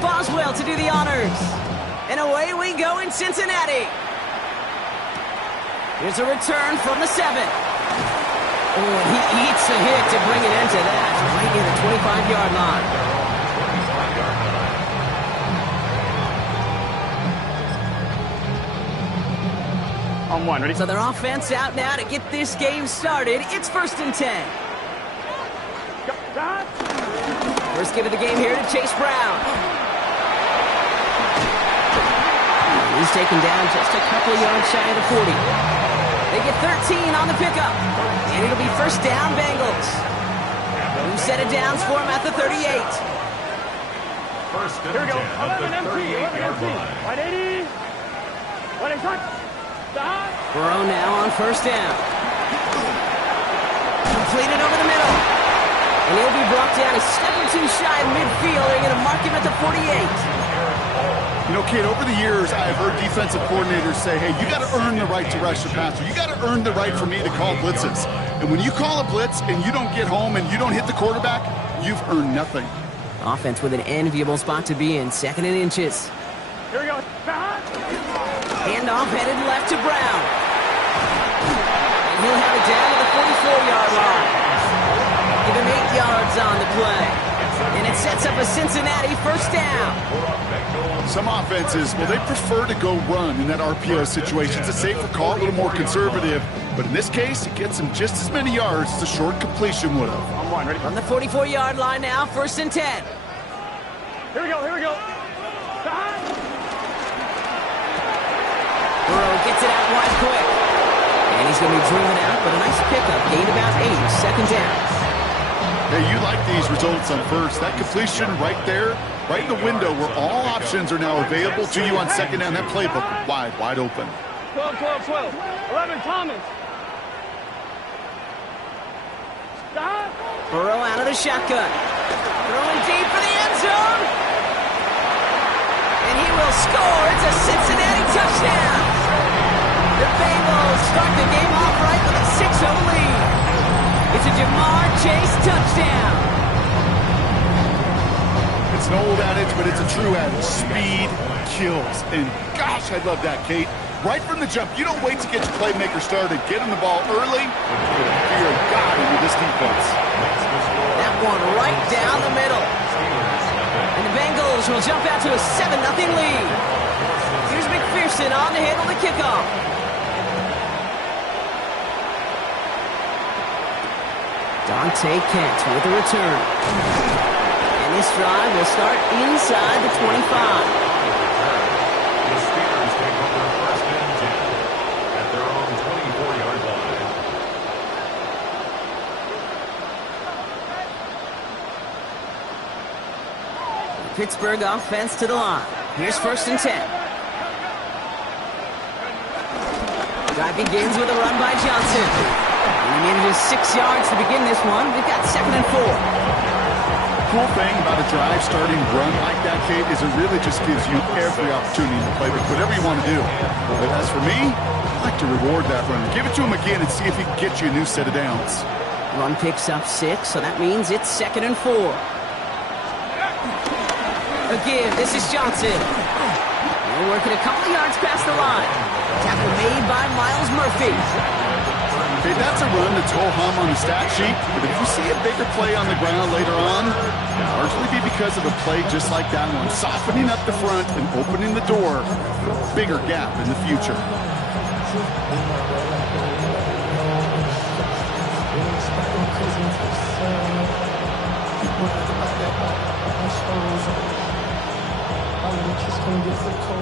Boswell to do the honors. And away we go in Cincinnati. Here's a return from the 7. Oh, he eats a hit to bring an end to that. Right near the 25-yard line. On one, ready? So their offense out now to get this game started. It's 1st and 10. First give of the game here to Chase Brown. He's taken down just a couple of yards shy of the 40. They get 13 on the pickup. And it'll be first down, Bengals. Who set it down for him at the 38. First and Here we go. 10 at the 38-yard line. 180. 180. Stop. Burrow now on first down. Completed over the middle. And he'll be brought down a step or two shy of midfield. They're going to mark him at the 48. You know, kid, over the years, I've heard defensive coordinators say, hey, you got to earn the right to rush the passer. You got to earn the right for me to call blitzes. And when you call a blitz and you don't get home and you don't hit the quarterback, you've earned nothing. Offense with an enviable spot to be in. 2nd and inches. Here we go. Handoff headed left to Brown. And he'll have it down to the 44-yard line. Give him 8 yards on the play. And it sets up a Cincinnati first down. Some offenses, well, they prefer to go run in that RPO situation. It's a safer call, a little more conservative. But in this case, it gets them just as many yards as a short completion would have. On one, ready? From the 44-yard line now, 1st and 10. Here we go. Here we go. Stop. Burrow gets it out wide quick. And he's going to be driven out, but a nice pickup. Gain about 8, 2nd down. Hey, you like these results on first. That completion right there, right in the window where all options are now available to you on 2nd down. That playbook wide open. 12, 12, 12. 11, Thomas. Stop. Burrow out of the shotgun. Throwing deep for the end zone. And he will score. It's a Cincinnati touchdown. The Bengals start the game off right with a 6-0 lead. It's a Jamar Chase touchdown. It's an old adage, but it's a true adage. Speed kills. And gosh, I love that, Kate. Right from the jump, you don't wait to get your playmaker started. Get him the ball early. Fear of God into this defense. That one right down the middle. And the Bengals will jump out to a 7-0 lead. Here's McPherson on to handle the kickoff. Dante Kent with the return. And this drive will start inside the 25. The Steelers take over 1st and 10 at their own 24-yard line. Pittsburgh offense to the line. Here's 1st and 10. Drive begins with a run by Johnson. And he manages 6 yards to begin this one. We've got 2nd and 4. Cool thing about a drive starting run like that, Kate, is it really just gives you every opportunity to play with whatever you want to do. But as for me, I like to reward that run. Give it to him again and see if he can get you a new set of downs. Run picks up 6, so that means it's 2nd and 4. Again, this is Johnson. They're working a couple of yards past the line. Tackle made by Miles Murphy. Okay, that's a run that's ho-hum on the stat sheet, but if you see a bigger play on the ground later on, it'll largely be because of a play just like that one, softening up the front and opening the door for a bigger gap in the future.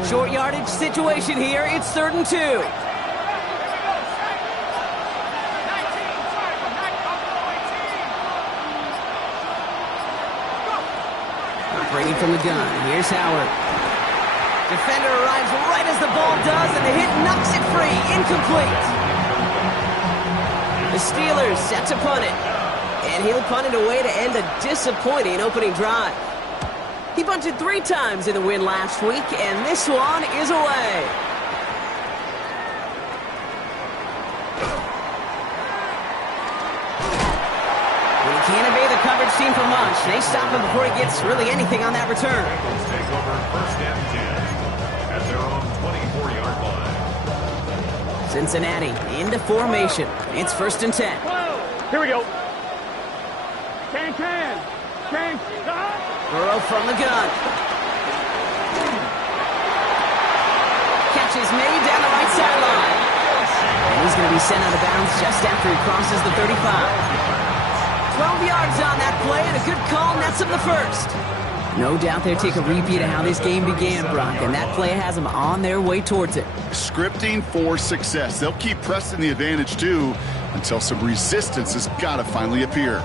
Short yardage situation here. It's 3rd and 2. Operating from the gun. Here's Howard. Defender arrives right as the ball does, and the hit knocks it free. Incomplete. The Steelers set to punt it. And he'll punt it away to end a disappointing opening drive. He punted 3 times in the win last week, and this one is away. He can't evade the coverage team for much. They stop him before he gets really anything on that return. over first and 10 at their own 24-yard line. Cincinnati into formation. It's first and 10. Here we go. Can. Burrow from the gun. Catch is made down the right sideline. And he's going to be sent out of bounds just after he crosses the 35. 12 yards on that play, and a good call nets him the first. No doubt they'll take a repeat of how this game began, Brock, and that play has them on their way towards it. Scripting for success. They'll keep pressing the advantage, too, until some resistance has got to finally appear.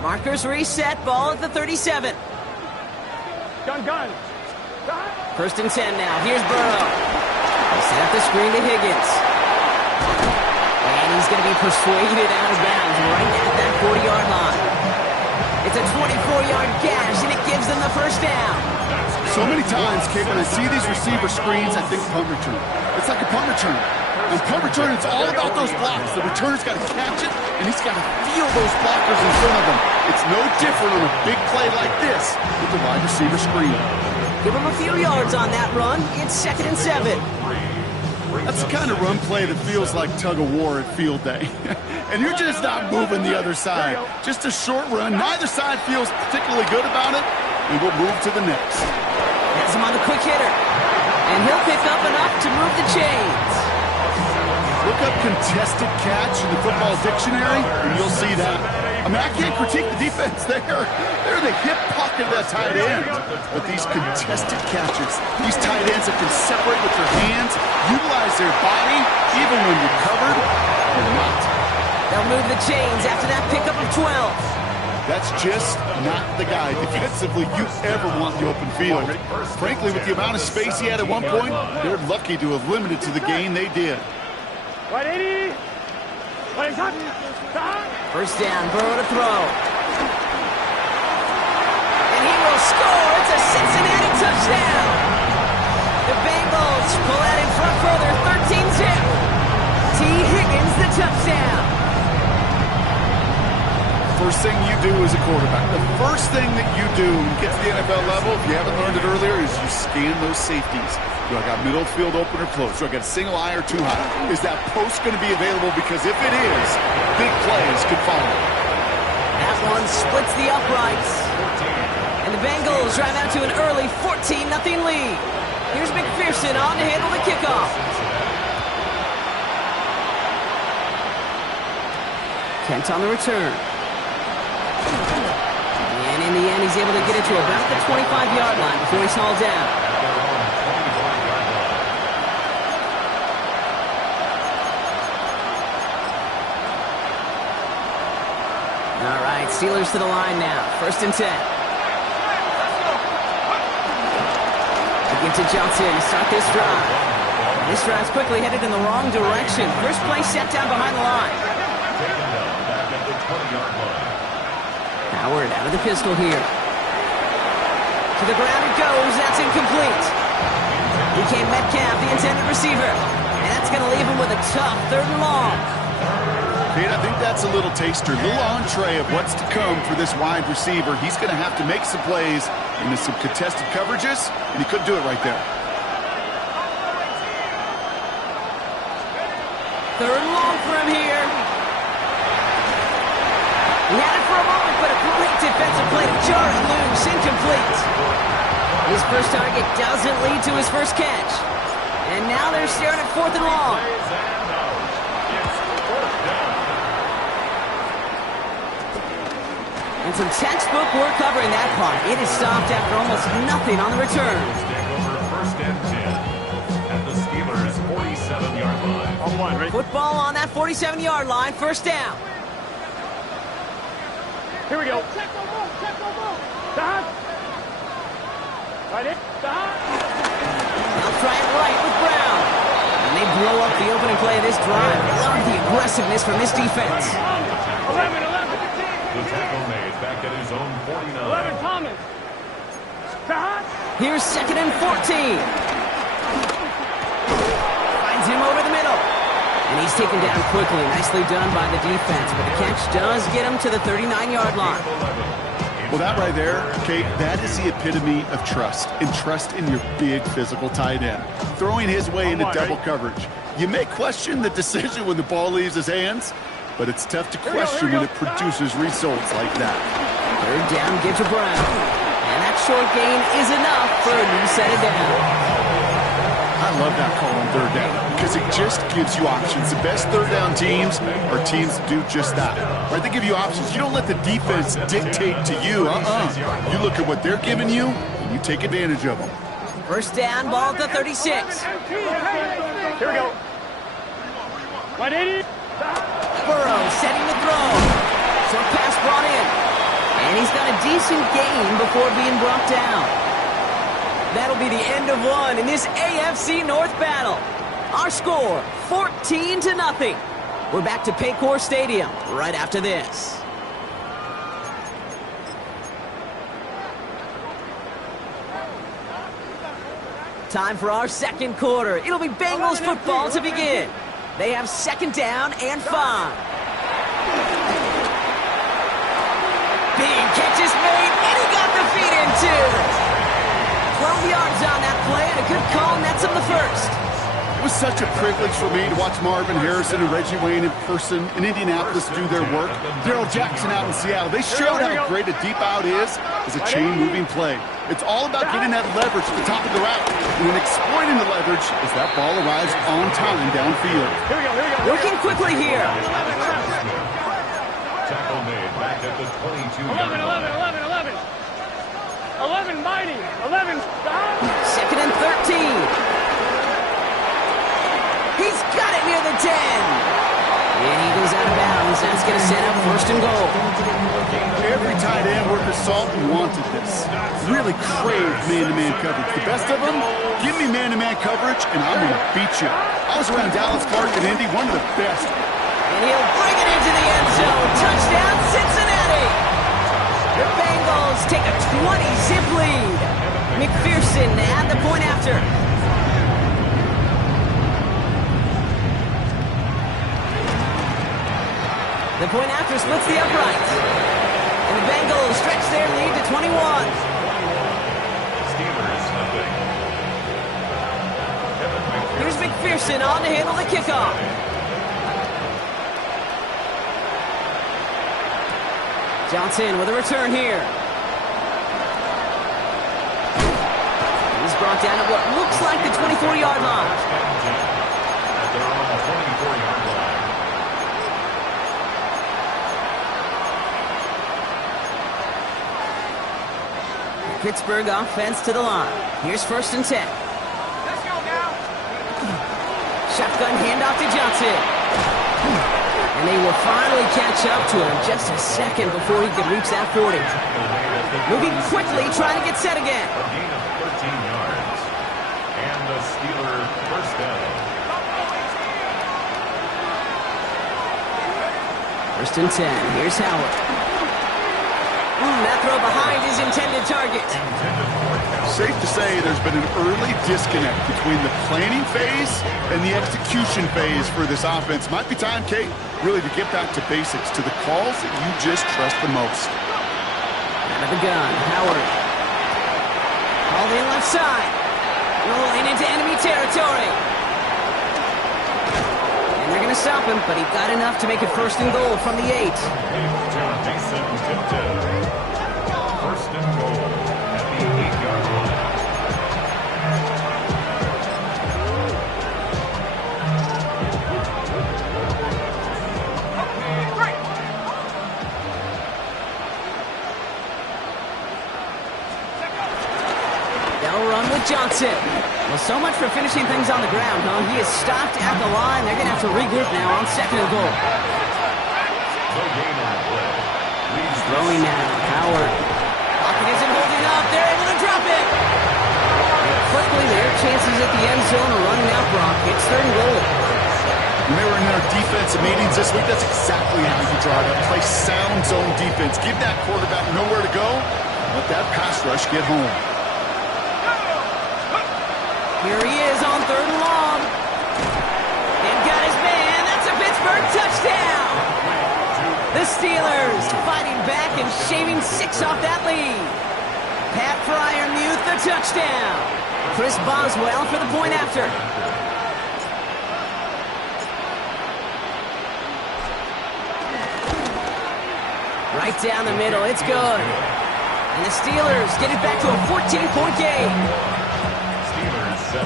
Markers reset, ball at the 37. Gun. First and 10 now. Here's Burrow. He set up the screen to Higgins. And he's going to be persuaded out of bounds right at that 40-yard line. It's a 24-yard gash, and it gives them the first down. So many times, Kate, when I see these receiver screens, I think punt return. It's like a punt return. On punt return, it's all about those blocks. The returner's got to catch it, and he's got to feel those blockers in front of him. It's no different on a big play like this with the wide receiver screen. Give him a few yards on that run. It's second and 7. That's the kind of run play that feels like tug-of-war at field day. And you're just not moving the other side. Just a short run. Neither side feels particularly good about it, and we'll move to the next. Has him on the quick hitter. And he'll pick up enough to move the chains. Look up contested catch in the football dictionary, and you'll see that. I mean, I can't critique the defense there. They're in the hip pocket of that tight end. But these contested catches, these tight ends that can separate with their hands, utilize their body, even when you're covered or not. They'll move the chains after that pickup of 12. That's just not the guy defensively you ever want in the open field. Frankly, with the amount of space he had at one point, they're lucky to have limited to the gain they did. 180. First down, Burrow to throw. And he will score. It's a Cincinnati touchdown. The Bengals pull out in front further, 13-zip. T. Higgins, the touchdown. First thing you do as a quarterback, the first thing that you do when you get to the NFL level, if you haven't learned it earlier, is you scan those safeties. Do I got middle field open or close? Do I got a single eye or too high? Is that post going to be available? Because if it is, big plays could follow. That one splits the uprights. And the Bengals drive out to an early 14-0 lead. Here's McPherson on to handle the kickoff. Kent on the return. And in the end, he's able to get it to about the 25-yard line before he's hauled down. All right, Steelers to the line now. First and 10. Again to Johnson to start this drive. This drive's quickly headed in the wrong direction. First play set down behind the line. Howard out of the pistol here. To the ground it goes. That's incomplete. DK Metcalf, the intended receiver. And that's going to leave him with a tough 3rd and long. Pete, I think that's a little taster, a little entree of what's to come for this wide receiver. He's going to have to make some plays into some contested coverages, and he couldn't do it right there. 3rd and long for him here. He had it for a moment, but a great defensive play to jar it loose, incomplete. His first target doesn't lead to his first catch. And now they're staring at 4th and long. And some textbook work covering that part. It is stopped after almost nothing on the return. First and 10 at the Steelers' 47-yard line. On one, right? Football on that 47-yard line, first down. Here we go. Check the move. Stop. Right in. Stop. They'll try it right with Brown. And they blow up the opening play of this drive. Love the aggressiveness from this defense. 11. The tackle made back at his own 49. 11, Thomas. Stop. Here's 2nd and 14. Finds him over the middle. And he's taken down quickly. Nicely done by the defense. But the catch does get him to the 39-yard line. Well, that right there, okay, that is the epitome of trust, and trust in your big physical tight end. Throwing his way into double coverage. You may question the decision when the ball leaves his hands, but it's tough to question when it produces results like that. Third down, get to Brown. And that short gain is enough for a new set of downs. I love that call on third down because it just gives you options. The best third down teams are teams that do just that. Right? They give you options. You don't let the defense dictate to you. You look at what they're giving you, and you take advantage of them. First down, ball at the 36. Here we go. 180. Burrow setting the throw. Short pass brought in. And he's got a decent gain before being brought down. That'll be the end of one in this AFC North battle. Our score, 14-0. We're back to Paycor Stadium right after this. Time for our second quarter. It'll be Bengals football to begin. They have second down and 5. Big catch is made, and he got the feet in too. 12 yards on that play, and a good call nets him the first. It was such a privilege for me to watch Marvin Harrison and Reggie Wayne in person in Indianapolis do their work. Daryl Jackson out in Seattle. They showed how great a deep out is as a chain-moving play. It's all about getting that leverage at the top of the route, and then exploiting the leverage as that ball arrives on time downfield. Working quickly here. Tackle made back at the 22-yard line. 11 mighty. 11. Second and 13. He's got it near the 10. And he goes out of bounds. That's going to set up first and goal. Every tight end worth his salt wanted this. Really craved man-to-man coverage. The best of them, give me man-to-man coverage, and I'm going to beat you. I was around Dallas Clark and Indy, one of the best. And he'll bring it into the end zone. Touchdown, Cincinnati. The Bengals take a 20-zip lead. McPherson at the point after. The point after splits the upright. And the Bengals stretch their lead to 21. Steelers nothing. Here's McPherson on to handle the kickoff. Johnson with a return here. He's brought down at what looks like the 24-yard line. At their own 24-yard line. Pittsburgh offense to the line. Here's first and 10. Let's go now. Shotgun handoff to Johnson. And they will finally catch up to him just a second before he could reach that 40. Moving quickly, trying to get set again. A gain of 13 yards. And the Steeler first down. First and 10. Here's Howard. That throw behind his intended target. Safe to say there's been an early disconnect between the planning phase and the execution phase for this offense. Might be time, Kate, really to get back to basics, to the calls that you just trust the most. Out of the gun, Howard. Called in left side. Rolling into enemy territory. And they're going to stop him, but he got enough to make it first and goal from the 8. Jason Tipton. First and goal at the 8-yard line. They'll run with Johnson. Well, so much for finishing things on the ground, huh? He is stopped at the line. They're going to have to regroup now on second and goal. No gain on the play. Leads Throwing now, Howard. Pocket isn't holding up. They're able to drop it. And quickly, their chances at the end zone are running out, Brock. It's third and goal. When they were in their defensive meetings this week, that's exactly how you draw it up. Play sound zone defense. Give that quarterback nowhere to go. Let that pass rush get home. Here he is on third and long. And got his man. That's a Pittsburgh touchdown. The The Steelers fighting back and shaving 6 off that lead. Pat Fryermuth, the touchdown. Chris Boswell for the point after. Right down the middle, it's good. And the Steelers get it back to a 14-point game. Steelers 7.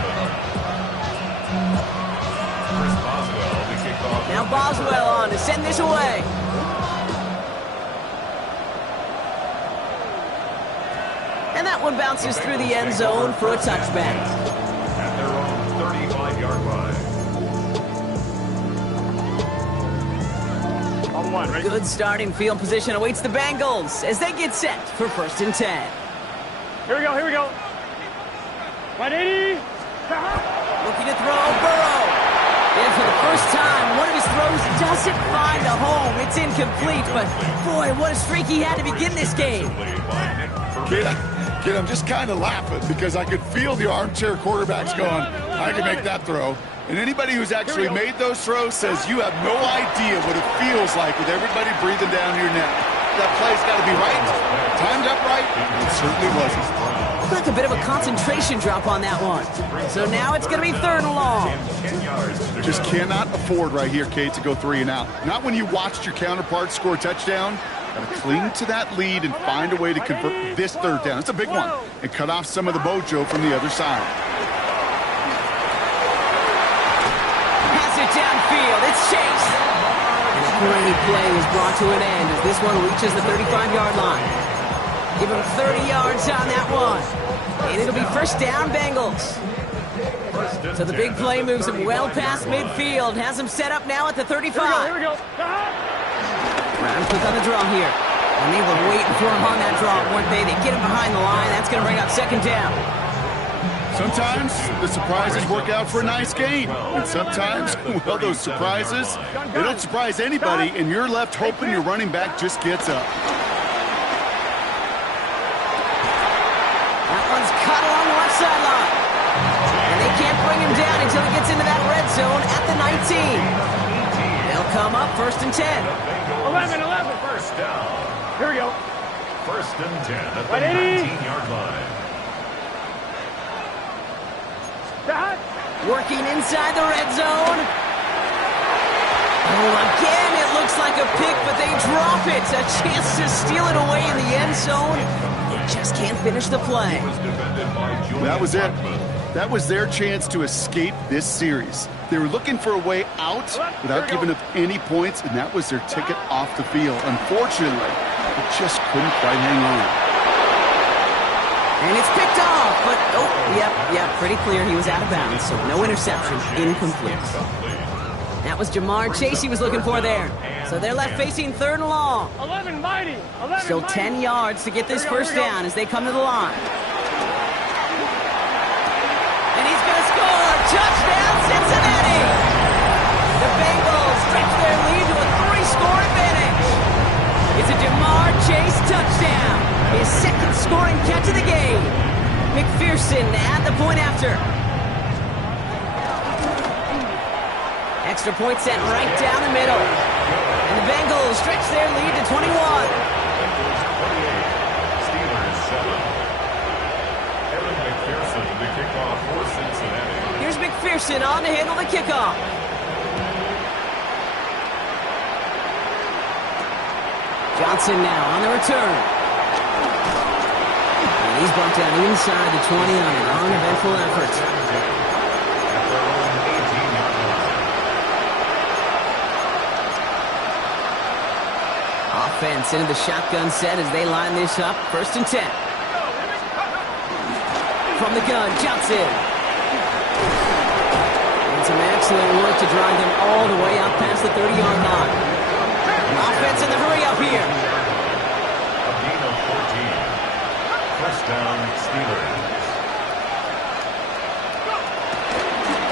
Chris Boswell, the kickoff. Now Boswell on to send this away. And that one bounces through the end zone for a touchback. At their own 35-yard line. On one, right? Good starting field position awaits the Bengals as they get set for 1st and 10. Here we go, here we go. 180. Looking to throw, Burrow. And for the first time, one of his throws doesn't find a home. It's incomplete, but boy, what a streak he had to begin this game. Kid, I'm just kind of laughing because I could feel the armchair quarterbacks going, I can make that throw. And anybody who's actually made those throws says you have no idea what it feels like with everybody breathing down your neck. That play's got to be right, timed up right. It certainly wasn't. Like a bit of a concentration drop on that one. So now it's going to be 3rd and long. Just cannot afford right here, Kate, to go 3 and out. Not when you watched your counterpart score a touchdown. Got to cling to that lead and find a way to convert this 3rd down. It's a big one. And cut off some of the mojo from the other side. Pass it downfield. It's Chase. And a great play is brought to an end as this one reaches the 35-yard line. Give him 30 yards on that one. And it'll be 1st down, Bengals. So the big play moves him well past midfield. Has him set up now at the 35. Here we go. Brown quick on the draw here. And they were waiting for him on that draw, weren't they? They get him behind the line. That's going to bring up 2nd down. Sometimes the surprises work out for a nice game. And sometimes, well, those surprises, they don't surprise anybody, and you're left hoping your running back just gets up. That one's cut along the left sideline. And they can't bring him down until he gets into that red zone at the 19. They'll come up 1st and 10. 11. 1st down. Here we go. 1st and 10 at the 180. 19-yard line. Working inside the red zone. Oh, again, it looks like a pick, but they drop it. A chance to steal it away in the end zone. They just can't finish the play. That was it. That was their chance to escape this series. They were looking for a way out without giving up any points, and that was their ticket off the field. Unfortunately, they just couldn't quite hang on. And it's picked off, but, yep, pretty clear he was out of bounds, so no interception, incomplete. That was Jamar Chase he was looking for there. So they're left facing 3rd and long. 11 mighty. 11 Still 10 yards to get this 1st down as they come to the line. And he's going to score! Touchdown, Cincinnati! The Bengals stretch their lead to a 3-score advantage. It's a Jamar Chase touchdown. His 2nd scoring catch of the game. McPherson at the point after. Extra point set right down the middle. And the Bengals stretch their lead to 21. Steelers 7. Evan McPherson, the kickoff for Cincinnati. Here's McPherson on to handle the kickoff. Johnson now on the return. And he's bumped down inside the 20 on an uneventful effort. Offense into the shotgun set as they line this up. 1st and 10. From the gun, Johnson. And some excellent work to drive them all the way out past the 30-yard line. Offense in the hurry up here. A gain of 14. 1st down, Steelers.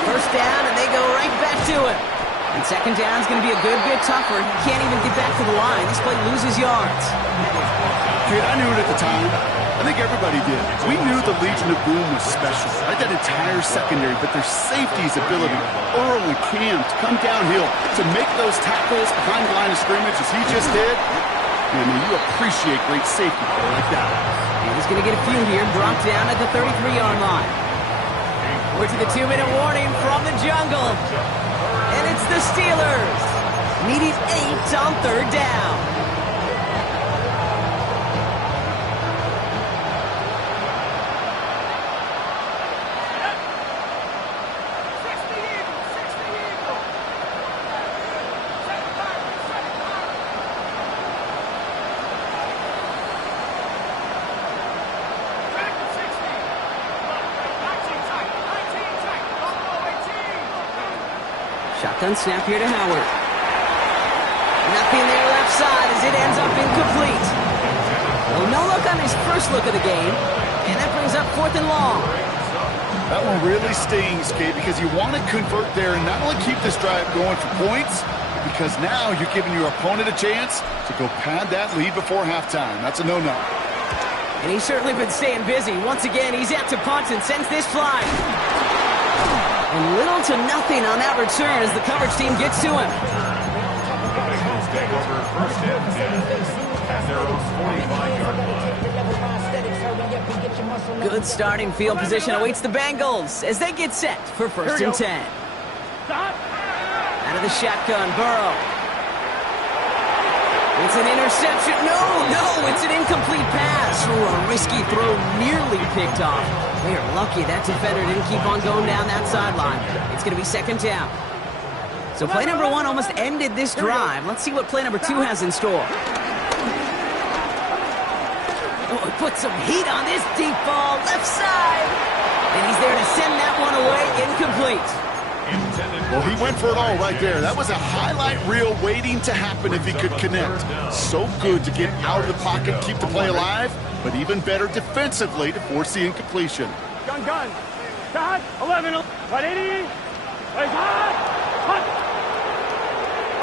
1st down, and they go right back to it. And 2nd down is going to be a good bit tougher. He can't even get back to the line. This play loses yards. Dude, I knew it at the time. I think everybody did. We knew the Legion of Boom was special, right? That entire secondary, but their safety's ability, Earl and Cam, to come downhill, to make those tackles behind the line of scrimmage as he just did. Man, you appreciate great safety play like that. And he's going to get a few here, brought down at the 33-yard line. We're to the 2-minute warning from the jungle. And it's the Steelers. Needing 8 on 3rd down. Shotgun snap here to Howard. Nothing there left side as it ends up incomplete. Well, no look on his first look of the game, and that brings up 4th and long. That one really stings, Kate, because you want to convert there and not only keep this drive going for points, because now you're giving your opponent a chance to go pad that lead before halftime. That's a no-no. And he's certainly been staying busy. Once again, he's out to punt and sends this flying. And little to nothing on that return as the coverage team gets to him. Bengals take over 1st and 10 at their own 45-yard line. Good starting field position awaits the Bengals as they get set for 1st and 10. Out of the shotgun, Burrow. It's an interception. No, it's an incomplete pass. Ooh, a risky throw nearly picked off. They are lucky that defender didn't keep on going down that sideline. It's going to be 2nd down. So play number 1 almost ended this drive. Let's see what play number 2 has in store. Oh, put some heat on this deep ball, left side. And he's there to send that one away, incomplete. Well, he went for it all right there. That was a highlight reel waiting to happen if he could connect. So good to get out of the pocket, keep the play alive, but even better defensively to force the incompletion. Gun. Start. 11. 180. Wait, hot.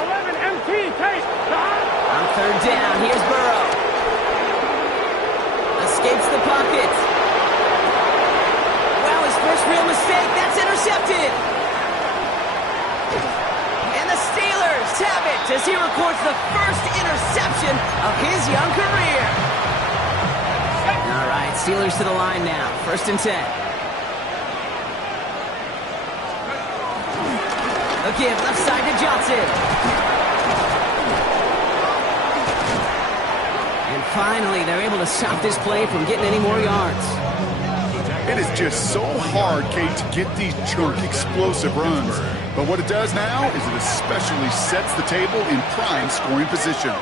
11 MT. Take. Start. On 3rd down, here's Burrow. Escapes the pocket. Wow, his first real mistake. That's intercepted. And the Steelers have it as he records the first interception of his young career. All right, Steelers to the line now. 1st and 10. Again, left side to Johnson. And finally, they're able to stop this play from getting any more yards. It is just so hard, Kate, to get these chunk, explosive runs. But what it does now is it especially sets the table in prime scoring position.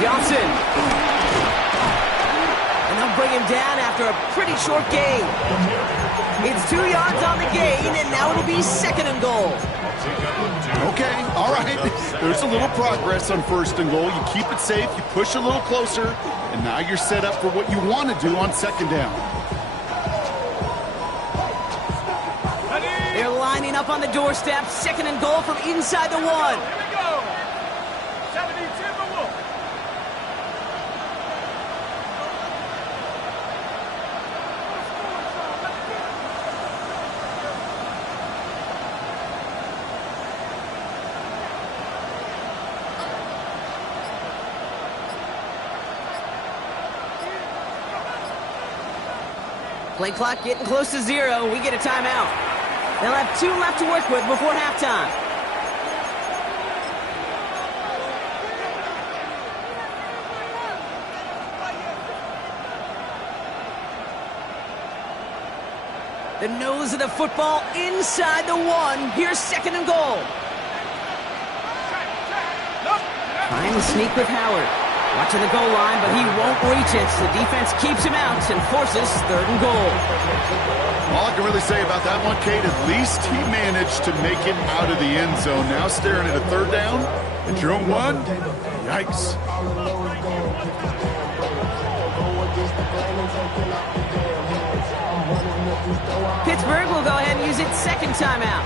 Johnson. And they'll bring him down after a pretty short gain. It's 2 yards on the gain, and now it'll be 2nd and goal. Okay, all right. There's a little progress on 1st and goal. You keep it safe, you push a little closer, and now you're set up for what you want to do on 2nd down. They're lining up on the doorstep. 2nd and goal from inside the 1. Here we go. 70 Timberwolves. Play clock getting close to 0. We get a timeout. They'll have 2 left to work with before halftime. The nose of the football inside the 1. Here's 2nd and goal. Trying to sneak with Howard. Watching the goal line, but he won't reach it. The defense keeps him out and forces 3rd and goal. All I can really say about that one, Kate, at least he managed to make it out of the end zone. Now staring at a 3rd down. At your own 1, yikes. Pittsburgh will go ahead and use its second timeout.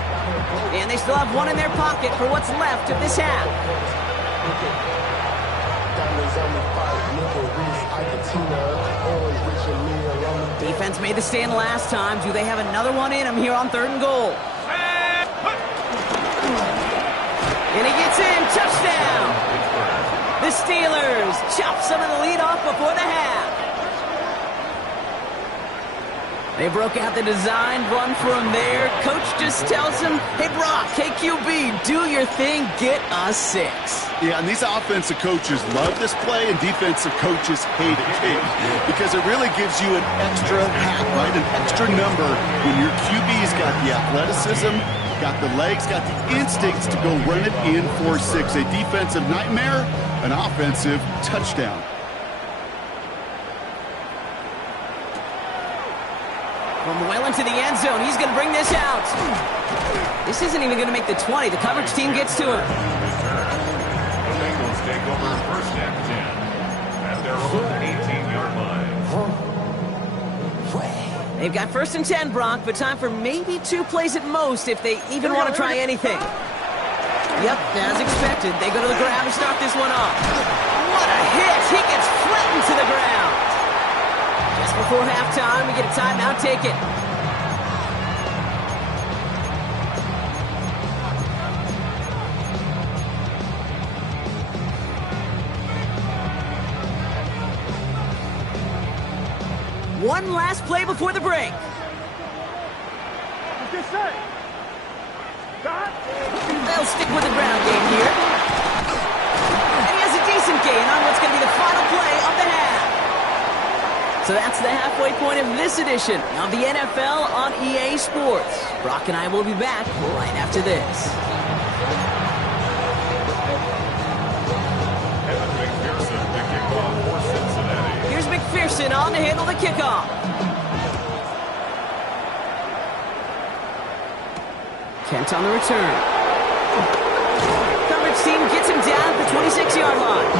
And they still have one in their pocket for what's left of this half. Defense made the stand last time. Do they have another one in them here on 3rd and goal? And he gets in. Touchdown! The Steelers chop some of the lead off before the half. They broke out the design run from there. Coach just tells him, hey, Brock, hey, QB, do your thing, get us 6. Yeah, and these offensive coaches love this play, and defensive coaches hate it, too, because it really gives you an extra hat, right, an extra number when your QB's got the athleticism, got the legs, got the instincts to go run it in for 6. A defensive nightmare, an offensive touchdown. From well into the end zone, he's going to bring this out. This isn't even going to make the 20. The coverage team gets to him. The Bengals take over 1st and 10 at their own 18-yard line. They've got 1st and 10, Brock, but time for maybe 2 plays at most if they even want to try anything. Yep, as expected, they go to the ground to start this one off. What a hit! He gets flattened to the ground. Just before halftime, we get a timeout taken. One last play before the break. They'll stick with the ground game here. And he has a decent gain on what's going to be the final play of the half. So that's the halfway point of this edition of the NFL on EA Sports. Brock and I will be back right after this. McPherson to kick off for Cincinnati. Here's McPherson on to handle the kickoff. Kent on the return. Coverage team gets him down at the 26-yard line.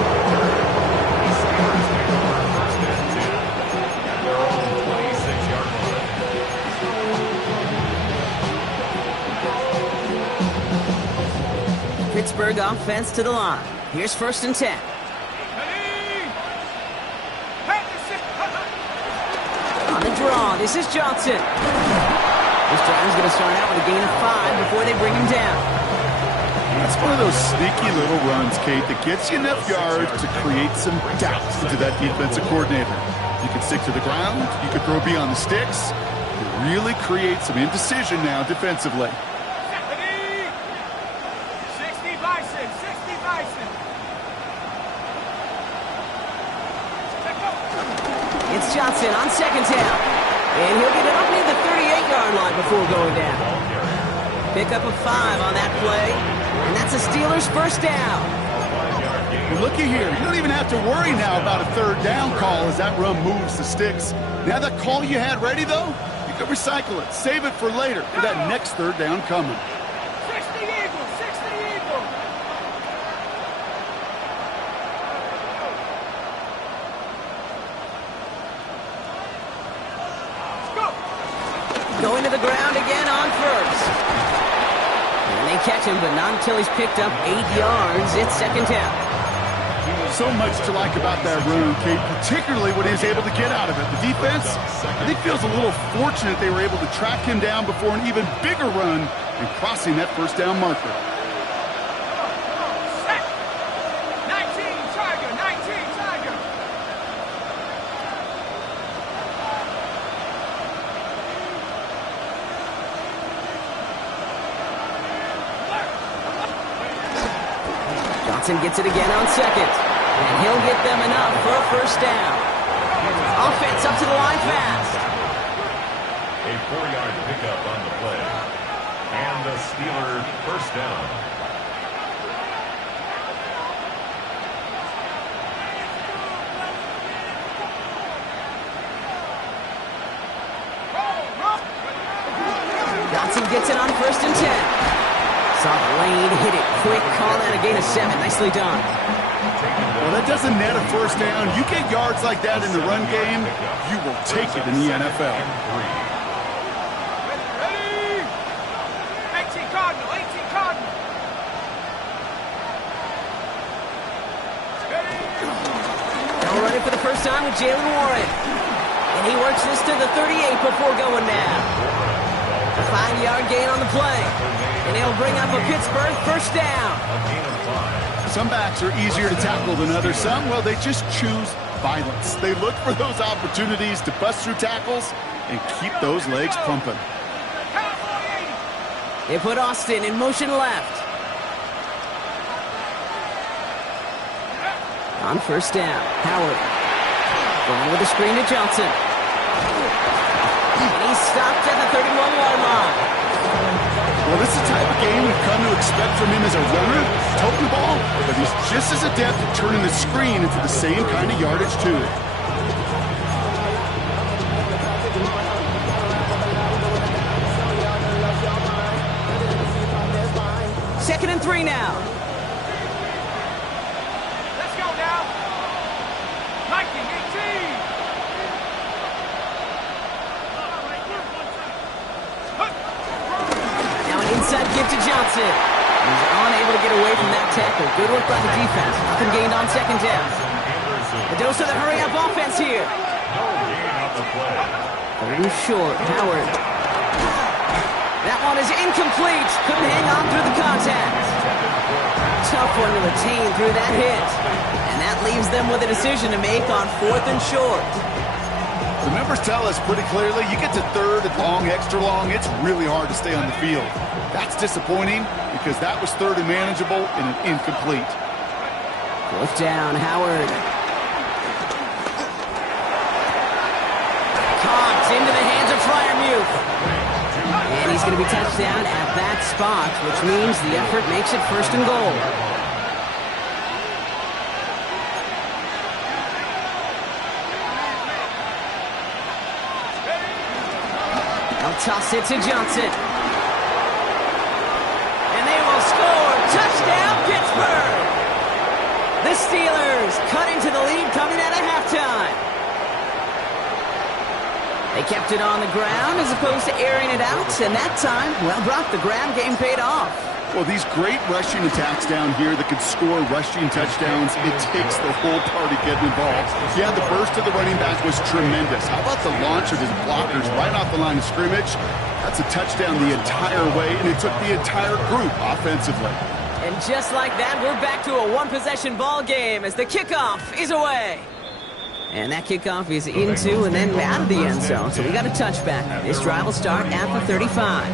Pittsburgh offense to the line. Here's 1st and 10. On the draw, this is Johnson. This drive is going to start out with a gain of 5 before they bring him down. That's one of those sneaky little runs, Kate, that gets you enough yards to create some doubt into that defensive coordinator. You can stick to the ground, you can throw beyond the sticks. It really creates some indecision now defensively. It's Johnson on 2nd down. And he'll get it up near the 38-yard line before going down. Pick up a 5 on that play. And that's a Steelers 1st down. Well, looky here. You don't even have to worry now about a 3rd down call as that run moves the sticks. Now that call you had ready, though, you can recycle it. Save it for later for that next 3rd down coming. 60 Eagles, 60 Eagles. Going to the ground again on 1st. And they catch him, but not until he's picked up 8 yards. It's 2nd down. So much to like about that run, Kate, particularly what he was able to get out of it. The defense, I think, feels a little fortunate they were able to track him down before an even bigger run and crossing that 1st down marker. Johnson gets it again on 2nd. And he'll get them enough for a 1st down. Offense up to the line fast. A 4-yard pickup on the play. And the Steelers 1st down. Johnson gets it on 1st and 10. Saw the lane, hit it quick, call that a gain of 7. Nicely done. Well, that doesn't net a 1st down. You get yards like that in the run game, you will take it in the NFL. it for the first time with Jalen Warren. And he works this to the 38 before going down. A 5-yard gain on the play. And he'll bring up a Pittsburgh first down. Some backs are easier to tackle than others. Some, well, they just choose violence. They look for those opportunities to bust through tackles and keep those legs pumping. They put Austin in motion left. On first down, Howard. Going with a screen to Johnson. And he's stopped at the 31-yard line. Well, this is the type of game we've come to expect from him as a runner, toting the ball, but he's just as adept at turning the screen into the same kind of yardage, too. Second and 3 now. Let's go now. 1918. Now an inside give to Johnson. He's unable to get away from that tackle. Good work by the defense. Nothing gained on second down. A dose of the hurry-up offense here. Third short, Howard. That one is incomplete. Couldn't hang on through the contact. Tough one to retain through that hit. And that leaves them with a decision to make on 4th and short. The numbers tell us pretty clearly, you get to third and long, extra long, it's really hard to stay on the field. That's disappointing because that was third and manageable and an incomplete. 4th down, Howard. Caught into the hands of Freiermuth. And he's going to be touched down at that spot, which means the effort makes it 1st and goal. They'll toss it to Johnson. And they will score. Touchdown, Pittsburgh! The Steelers cut into the lead coming out of halftime. They kept it on the ground as opposed to airing it out, and that time, well, Brock, the ground game paid off. Well, these great rushing attacks down here that can score rushing touchdowns, it takes the whole party getting involved. Yeah, the burst of the running back was tremendous. How about the launch of his blockers right off the line of scrimmage? That's a touchdown the entire way, and it took the entire group offensively. And just like that, we're back to a one-possession ball game as the kickoff is away. And that kickoff is into and then out of the end zone. So we got a touchback. This drive will start at the 35.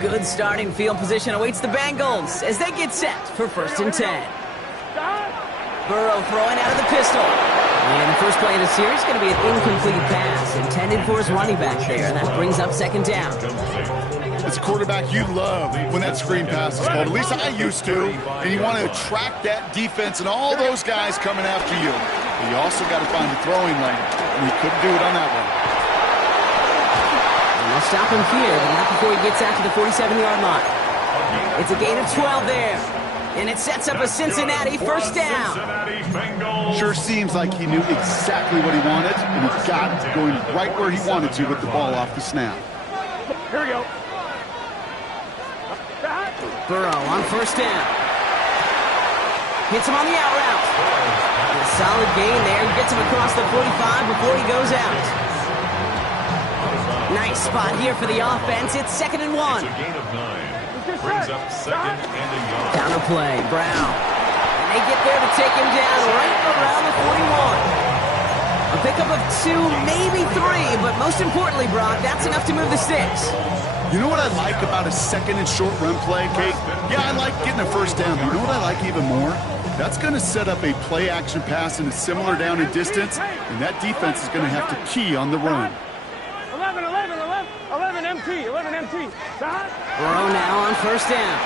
Good starting field position awaits the Bengals as they get set for 1st and 10. Burrow throwing out of the pistol. And the first play of the series is going to be an incomplete pass intended for his running back there. That brings up 2nd down. As a quarterback, you love when that screen pass is called. At least I used to. And you want to attract that defense and all those guys coming after you. But you also got to find the throwing lane. And he couldn't do it on that one. And they'll stop him here, but not before he gets out to the 47-yard line. It's a gain of 12 there. And it sets up a Cincinnati first down. Sure seems like he knew exactly what he wanted, and he got it going right where he wanted to with the ball off the snap. Here we go. Burrow on first down. Hits him on the out route. A solid gain there. Gets him across the 45 before he goes out. Nice spot here for the offense. It's 2nd and 1. It's a gain of 9. Brings up 2nd and a yard. Counter play, Brown. And they get there to take him down right around the 41. A pickup of 2, maybe 3, but most importantly, Brock, that's enough to move the sticks. You know what I like about a 2nd and short run play, Kate? Yeah, I like getting a first down, but you know what I like even more? That's going to set up a play-action pass in a similar down and distance, and that defense is going to have to key on the run. 11 MT, 11 MT. Burrow now on first down.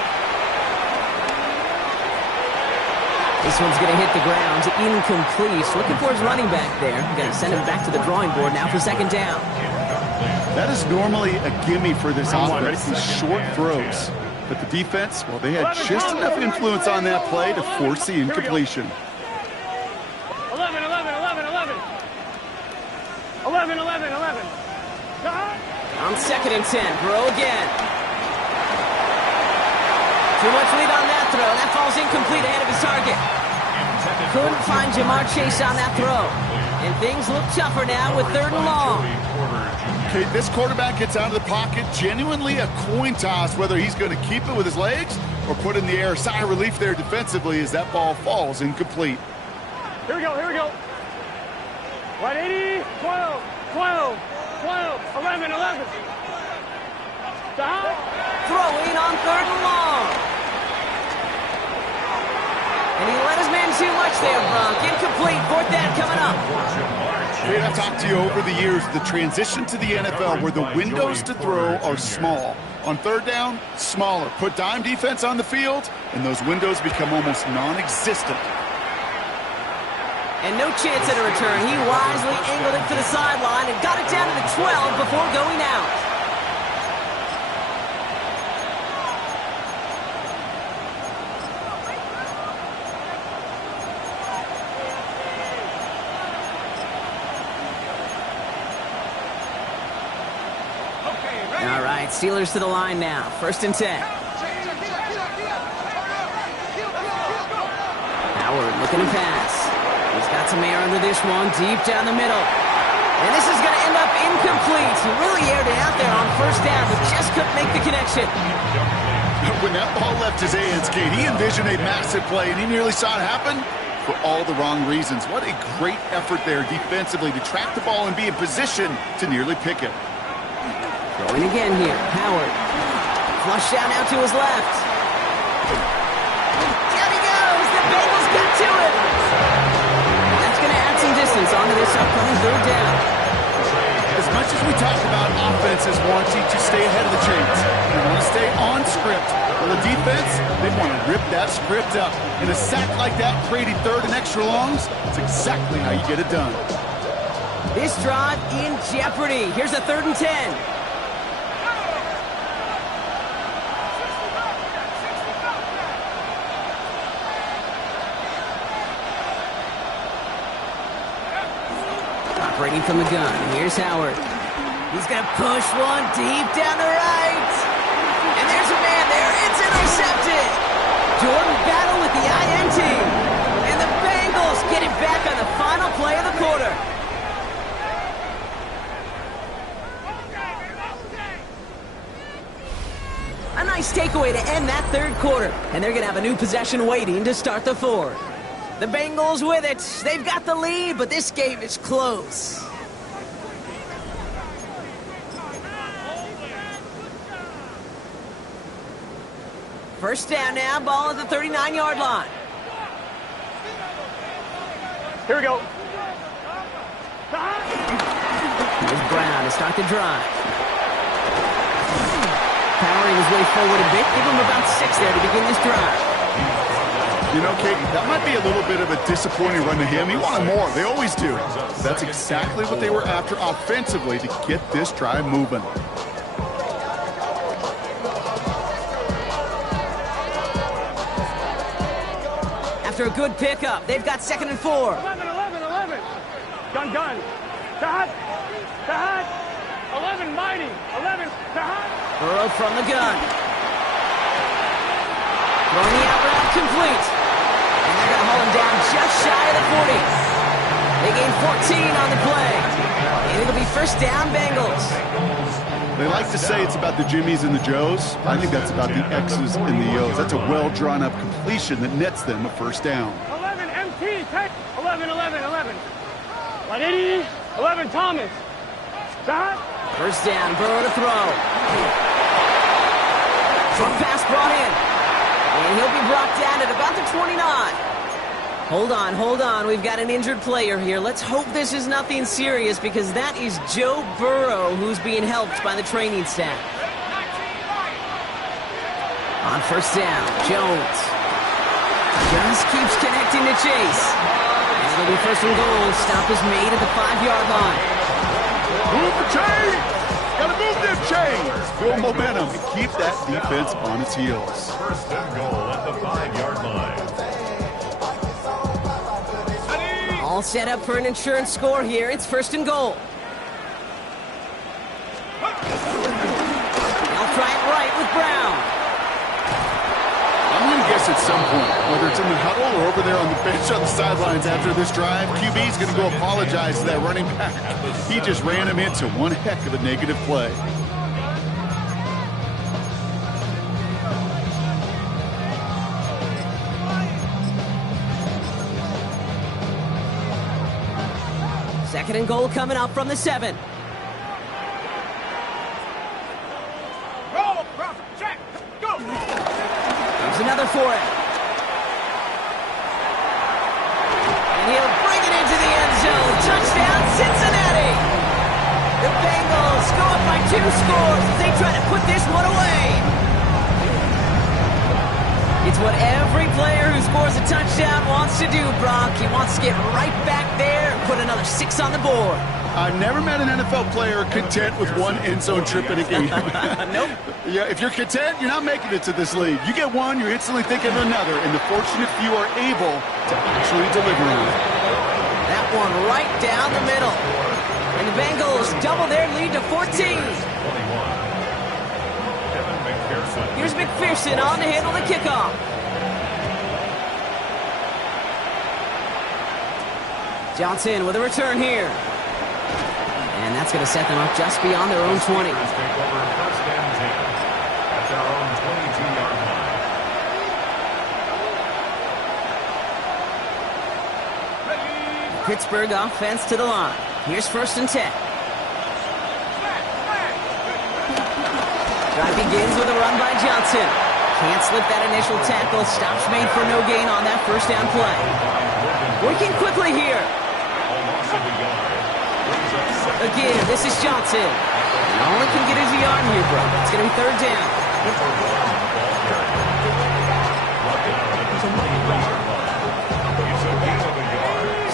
This one's going to hit the ground. Incomplete. Looking for his running back there. Going to send him back to the drawing board now for 2nd down. That is normally a gimme for this offense, these short throws. But the defense, well, they had just enough influence on that play to force the incompletion. 11, 11, 11, 11. 11, 11, 11. On 2nd and 10, Burrow again. Too much lead on that throw. That falls incomplete ahead of his target. Couldn't find Jamar Chase on that throw. And things look tougher now with 3rd and long. Okay, this quarterback gets out of the pocket. Genuinely a coin toss whether he's going to keep it with his legs or put in the air. Sigh of relief there defensively as that ball falls incomplete. Here we go, here we go. 180, 12, 12, 12, 11, 11. Stop. Throwing on 3rd and long. And he let his man too much there, Bronk. Incomplete. 4th down coming up. Hey, I've talked to you over the years, the transition to the NFL where the windows to throw are small. On 3rd down, smaller. Put dime defense on the field, and those windows become almost non-existent. And no chance at a return. He wisely angled it for the sideline and got it down to the 12 before going out. All right, Steelers to the line now. 1st and 10. Howard looking to pass. He's got some air under this one, deep down the middle. And this is going to end up incomplete. He really aired it out there on 1st down, but just couldn't make the connection. When that ball left his hands, Kate, he envisioned a massive play, and he nearly saw it happen for all the wrong reasons. What a great effort there defensively to track the ball and be in position to nearly pick it. Going again here, Howard. Flush down out to his left. Down he goes. The Bengals got to it. That's going to add some distance onto this upcoming 3rd down. As much as we talk about offenses wanting to stay ahead of the chains, they want to stay on script. For the defense, they want to rip that script up. In a sack like that, creating 3rd and extra longs, it's exactly how you get it done. This drive in jeopardy. Here's a 3rd and 10. Operating from the gun. Here's Howard. He's going to push one deep down the right. And there's a man there. It's intercepted. Jordan Battle with the INT. And the Bengals get it back on the final play of the quarter. A nice takeaway to end that 3rd quarter. And they're going to have a new possession waiting to start the 4th. The Bengals with it. They've got the lead, but this game is close. First down now, ball at the 39-yard line. Here we go. Here's Brown to start the drive. Powering his way forward a bit. Give him about 6 there to begin this drive. You know, Katie, that might be a little bit of a disappointing run to him. He wanted more. They always do. That's exactly what they were after offensively to get this drive moving. After a good pickup, they've got 2nd and 4. 11, 11, 11. Gun. Tahat. 11, mighty. 11, Tahat. Burrow from the gun. Throwing the out route complete. And they're going to haul him down just shy of the 40. They gain 14 on the play. And it'll be 1st down, Bengals. They like to say it's about the Jimmies and the Joes. I think that's about the X's and the O's. That's a well-drawn-up completion that nets them a 1st down. 11, MT, 11, 11, 11. 180, 11, Thomas. Tahat. 1st down, Burrow to throw. Short pass brought in. And he'll be brought down at about the 29. Hold on. We've got an injured player here. Let's hope this is nothing serious because that is Joe Burrow who's being helped by the training staff. On 1st down, Jones just keeps connecting to Chase. And it'll be 1st and goal. Stop is made at the 5-yard line. Move the chains! Gotta move them chains! Build momentum and keep that defense on its heels. 1st and goal at the 5-yard line. All set up for an insurance score here. It's 1st and goal. giant right with Brown. I'm going to guess at some point, whether it's in the huddle or over there on the bench on the sidelines after this drive, QB's going to go apologize to that running back. He just ran him into one heck of a negative play. Second and goal coming up from the 7. Roll, Crawford, check, go! There's another for it. And he'll bring it into the end zone. Touchdown, Cincinnati! The Bengals go up by 2 scores as they try to put this one away. It's what every player who scores a touchdown wants to do, Brock. He wants to get right back there and put another 6 on the board. I've never met an NFL player content with one end zone trip in a game. Nope. Yeah, if you're content, you're not making it to this league. You get one, you're instantly thinking of another, and the fortunate few are able to actually deliver on it. That one right down the middle. And the Bengals double their lead to 14. Here's McPherson on to handle the kickoff. Johnson with a return here. And that's going to set them up just beyond their own 20. Pittsburgh offense to the line. Here's 1st and 10. Drive begins with a run by Johnson. Can't slip that initial tackle. Stops made for no gain on that first down play. Working quickly here. Again, this is Johnson. He only can get his yard here, bro. It's going to be 3rd down.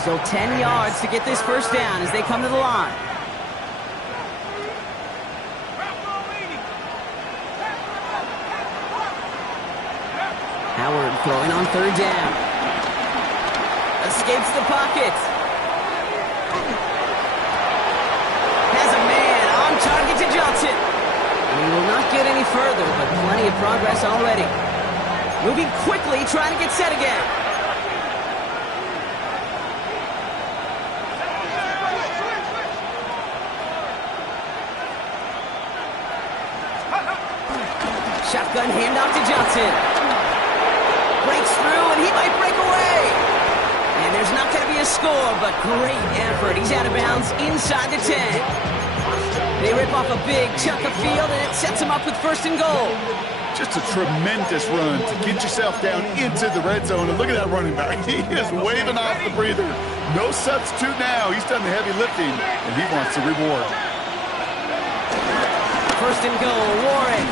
Still 10 yards to get this first down as they come to the line. Howard throwing on 3rd down. Escapes the pocket. Has a man on target to Johnson. And he will not get any further, but plenty of progress already. Moving quickly, trying to get set again. Shotgun handoff to Johnson. Breaks through, and he might break away. And there's not going to be a score, but great effort. He's out of bounds inside the 10. They rip off a big chunk of field, and it sets him up with 1st and goal. Just a tremendous run to get yourself down into the red zone. And look at that running back. He is waving off the breather. No substitute now. He's done the heavy lifting, and he wants the reward. 1st and goal, Warren.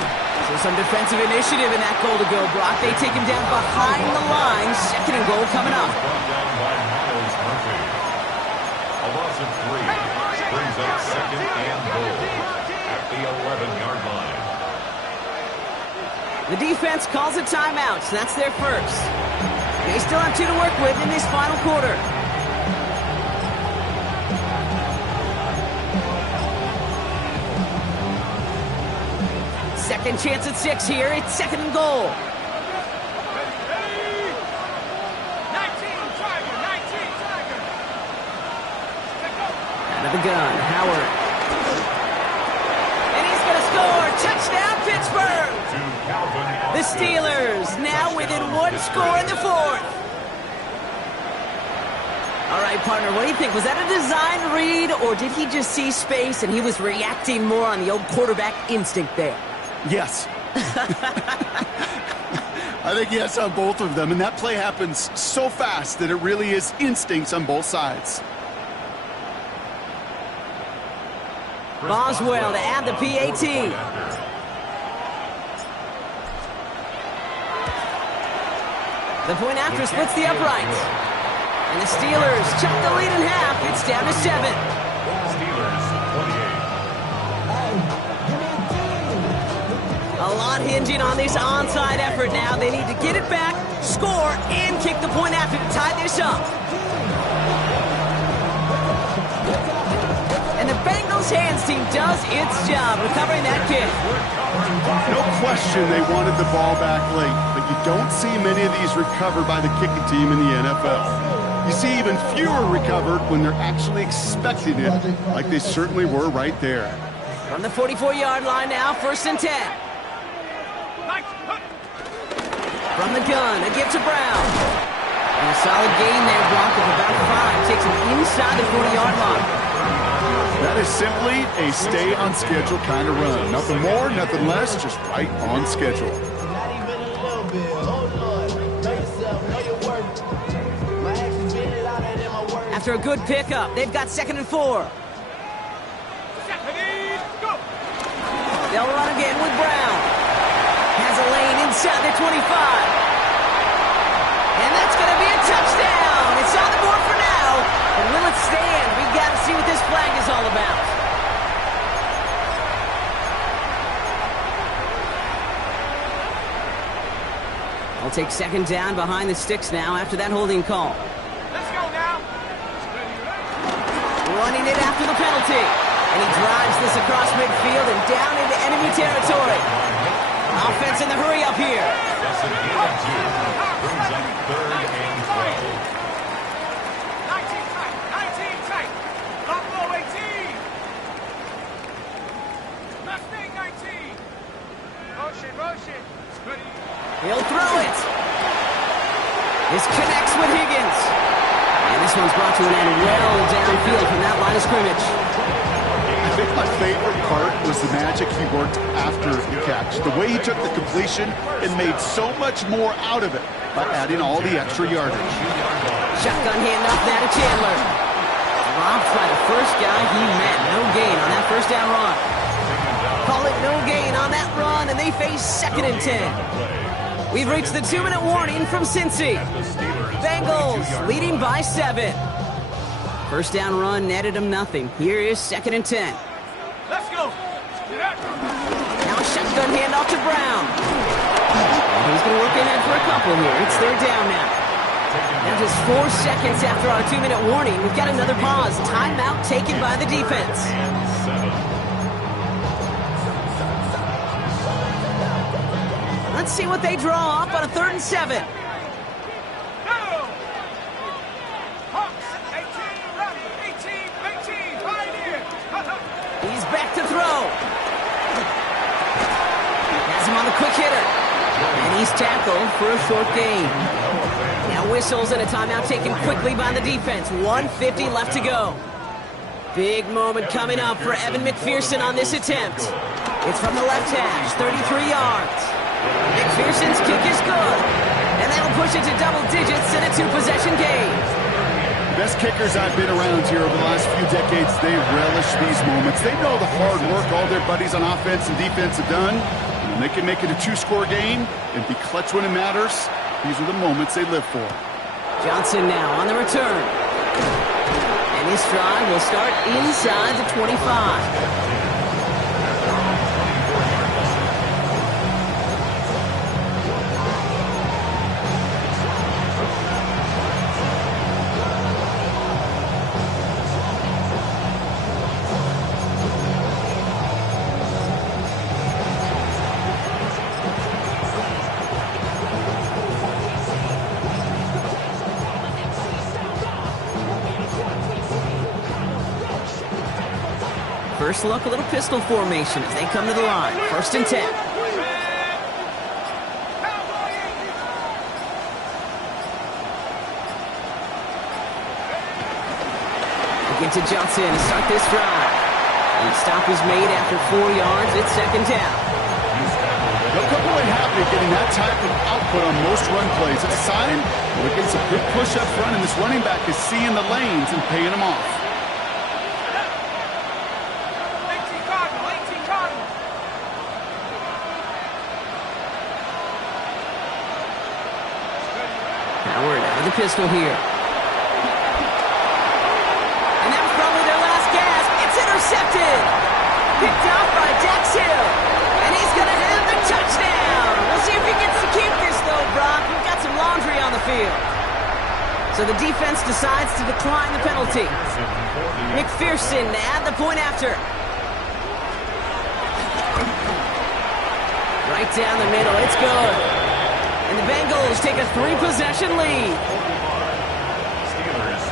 So some defensive initiative in that goal to go, Brock. They take him down behind the line. 2nd and goal coming up. A loss of 3 brings up 2nd and goal at the 11-yard line. The defense calls a timeout, so that's their first. They still have 2 to work with in this final quarter. Second chance at 6 here. It's 2nd and goal. 19, Tiger, 19, Tiger. Out of the gun, Howard. And he's going to score. Touchdown, Pittsburgh. The Steelers now within 1 score in the 4th. All right, partner, what do you think? Was that a design read, or did he just see space and he was reacting more on the old quarterback instinct there? Yes. I think yes on both of them, and that play happens so fast that it really is instincts on both sides. Boswell to add the PAT. The point after splits the uprights. And the Steelers chop the lead in half. It's down to 7. Steelers 28. A lot hinging on this onside effort now. They need to get it back, score, and kick the point after to tie this up. And the Bengals this hands team does its job recovering that kick. No question they wanted the ball back late, but you don't see many of these recovered by the kicking team in the NFL. You see even fewer recovered when they're actually expecting it, like they certainly were right there. From the 44-yard line now, 1st and 10. From the gun, a give to Brown. And a solid gain there, Brock, of about 5. Takes him inside the 40-yard line. That is simply a stay-on-schedule kind of run. Nothing more, nothing less, just right on schedule. After a good pickup, they've got 2nd and 4. They'll run again with Brown. Has a lane inside the 25. And that's going to be a touchdown. It's on the board for now. But will it stand? We've got to see what this flag is all about. I'll take 2nd down behind the sticks now after that holding call. Let's go now. Running it after the penalty. And he drives this across midfield and down into enemy territory. Offense in the hurry up here. That's an 8 and 2. Brings up 3rd and 12. 19 tight. 19 tight. Lock low 18. Mustang 19. Motion. Ready. He'll throw it. This connects with Higgins. And this one's brought to an end well downfield from that line of scrimmage. I think my favorite part was the magic he worked after the catch. The way he took the completion and made so much more out of it by adding all the extra yardage. Shotgun handoff now to Chandler. Dropped by the first guy he met. No gain on that 1st down run. Call it no gain on that run, and they face 2nd and 10. We've reached the 2-minute warning from Cincy. Bengals leading by 7. 1st down run netted him nothing. Here is 2nd and 10. Let's go. Now a shotgun handoff to Brown. And he's going to work ahead for a couple here. It's 3rd down now. Now just 4 seconds after our 2-minute warning, we've got another pause. Timeout taken by the defense. Let's see what they draw up on a 3rd and 7. He's back to throw. Has him on the quick hitter. And he's tackled for a short gain. Now whistles and a timeout taken quickly by the defense. 1:50 left to go. Big moment coming up for Evan McPherson on this attempt. It's from the left hash, 33 yards. McPherson's kick is good. And that'll push it to double digits in a 2-possession game. Best kickers I've been around here over the last few decades, they relish these moments. They know the hard work all their buddies on offense and defense have done. And they can make it a 2-score game and be clutch when it matters. These are the moments they live for. Johnson now on the return. And his drive will start inside the 25. First look, a little pistol formation as they come to the line. 1st and 10. Again to Johnson to start this drive. And the stop is made after 4 yards. It's 2nd down. They'll come away happy getting that type of output on most run plays. It's a sign that it gets a big push up front, and this running back is seeing the lanes and paying them off. Howard out of the pistol here. And that was probably their last gasp. It's intercepted. Picked off by Dax Hill. And he's going to have the touchdown. We'll see if he gets to keep this, though, Brock. We've got some laundry on the field. So the defense decides to decline the penalty. McPherson to add the point after. Right down the middle. It's good. And the Bengals take a 3-possession lead. Steelers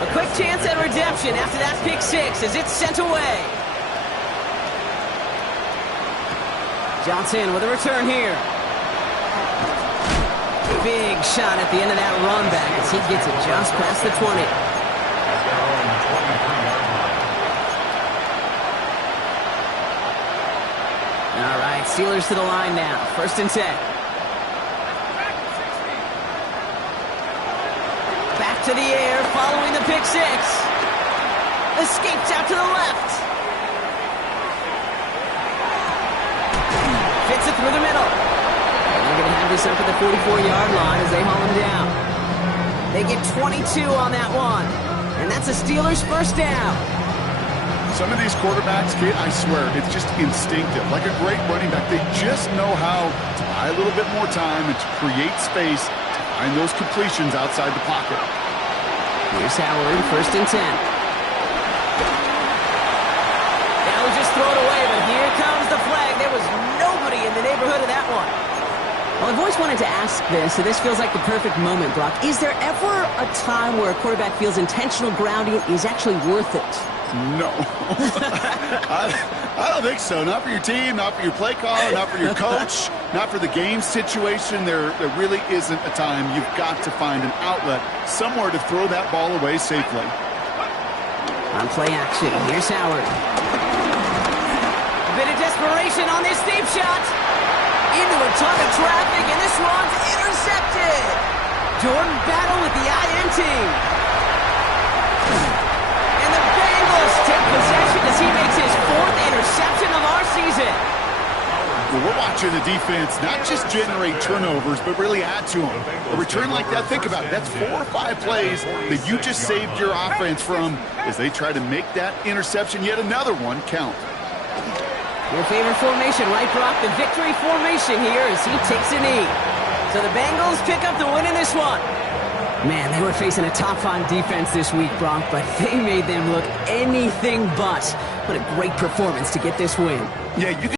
48. A quick chance at redemption after that pick six as it's sent away. Johnson with a return here. Big shot at the end of that run back as he gets it just past the 20. At their own 23-yard line. All right, Steelers to the line now. 1st and 10. Back to the air following the pick six. Escapes out to the left. Fits it through the middle. And they're going to have this up at the 44-yard line as they haul him down. They get 22 on that one. And that's a Steelers first down. Some of these quarterbacks, kid, I swear, it's just instinctive. Like a great running back, they just know how to buy a little bit more time and to create space to find those completions outside the pocket. Here's Howard, 1st and 10. Now we just throw it away, but here comes the flag. There was nobody in the neighborhood of that one. Well, I've always wanted to ask this, so this feels like the perfect moment, Brock. Is there ever a time where a quarterback feels intentional grounding is actually worth it? No. I don't think so. Not for your team, not for your play caller, not for your coach, not for the game situation. There really isn't a time. You've got to find an outlet, somewhere to throw that ball away safely. On play action, here's Howard. A bit of desperation on this deep shot. Into a ton of traffic, and this one's intercepted. Jordan Battle with the INT. And the Bengals take possession as he makes his 4th interception of our season. Well, we're watching the defense not just generate turnovers, but really add to them. A return like that, think about it. That's 4 or 5 plays that you just saved your offense from as they try to make that interception, yet another one, count. Your favorite formation, right, Brock? The victory formation here as he takes a knee. So the Bengals pick up the win in this one. Man, they were facing a top-5 defense this week, Brock, but they made them look anything but. What a great performance to get this win. Yeah, you